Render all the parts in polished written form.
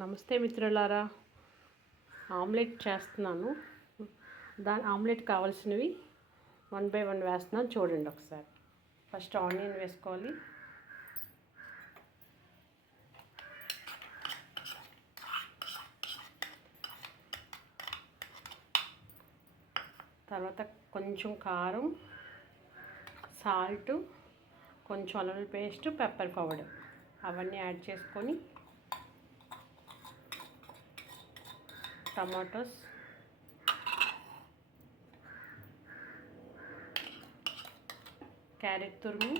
నమస్తే మిత్రులారా, ఆమ్లెట్ చేస్తున్నాను. ఆమ్లెట్ కావాల్సినవి 1 బై 1 వేస్తున్నాను, చూడండి ఒకసారి. ఫస్ట్ ఆనియన్ వేసుకోవాలి. తర్వాత కొంచెం కారం, సాల్ట్, కొంచెం అల్లం పేస్ట్, పెప్పర్ పౌడర్ అవన్నీ యాడ్ చేసుకొని టమాటోస్, క్యారెట్ తురుము,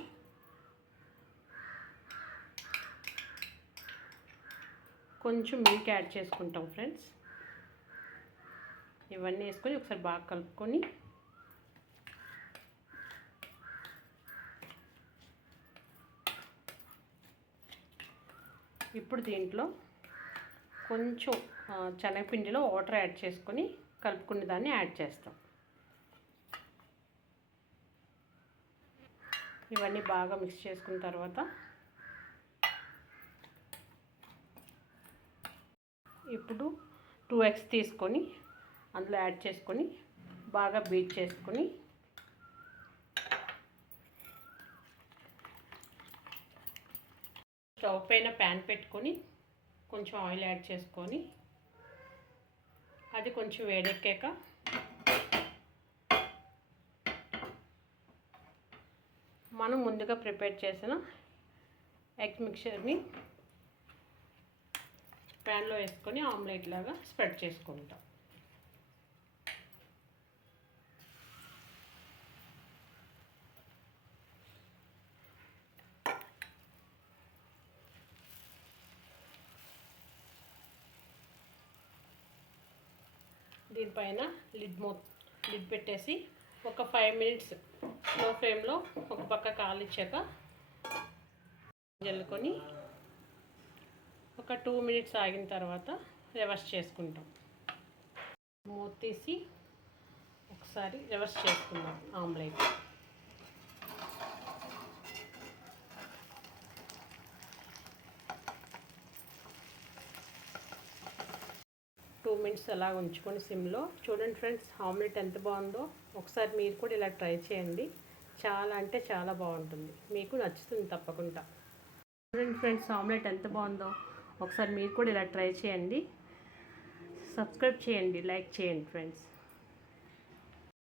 కొంచెం మిల్క్ యాడ్ చేసుకుంటాం ఫ్రెండ్స్. ఇవన్నీ వేసుకొని ఒకసారి బాగా కలుపుకొని ఇప్పుడు దీంట్లో కొంచెం శనగపిండిలో వాటర్ యాడ్ చేసుకొని కలుపుకునే దాన్ని యాడ్ చేస్తాం. ఇవన్నీ బాగా మిక్స్ చేసుకున్న తర్వాత ఇప్పుడు 2 eggs తీసుకొని అందులో యాడ్ చేసుకొని బాగా బీట్ చేసుకొని స్టవ్ పైన ప్యాన్ పెట్టుకొని కొంచెం ఆయిల్ యాడ్ చేసుకొని అది కొంచెం వేడెక్కాక మనం ముందుగా ప్రిపేర్ చేసిన ఎగ్ మిక్చర్ని ప్యాన్లో వేసుకొని ఆమ్లెట్ లాగా స్ప్రెడ్ చేసుకుంటాం. దీనిపైన లిడ్ పెట్టేసి ఒక 5 minutes స్లో ఫ్లేమ్లో ఒక పక్క కాలిచ్చాక జల్లుకొని ఒక 2 minutes ఆగిన తర్వాత రివర్స్ చేసుకుంటాం. మూత తీసి ఒకసారి రివర్స్ చేసుకుందాం ఆమ్లెట్. టూ మినిట్స్ అలా ఉంచుకొని సిమ్లో. చూడండి ఫ్రెండ్స్, ఆమ్లెట్ ఎంత బాగుందో. ఒకసారి మీరు కూడా ఇలా ట్రై చేయండి. చాలా అంటే చాలా బాగుంటుంది, మీకు నచ్చుతుంది తప్పకుండా. చూడండి ఫ్రెండ్స్, ఆమ్లెట్ ఎంత బాగుందో. ఒకసారి మీరు కూడా ఇలా ట్రై చేయండి. సబ్స్క్రైబ్ చేయండి, లైక్ చేయండి ఫ్రెండ్స్.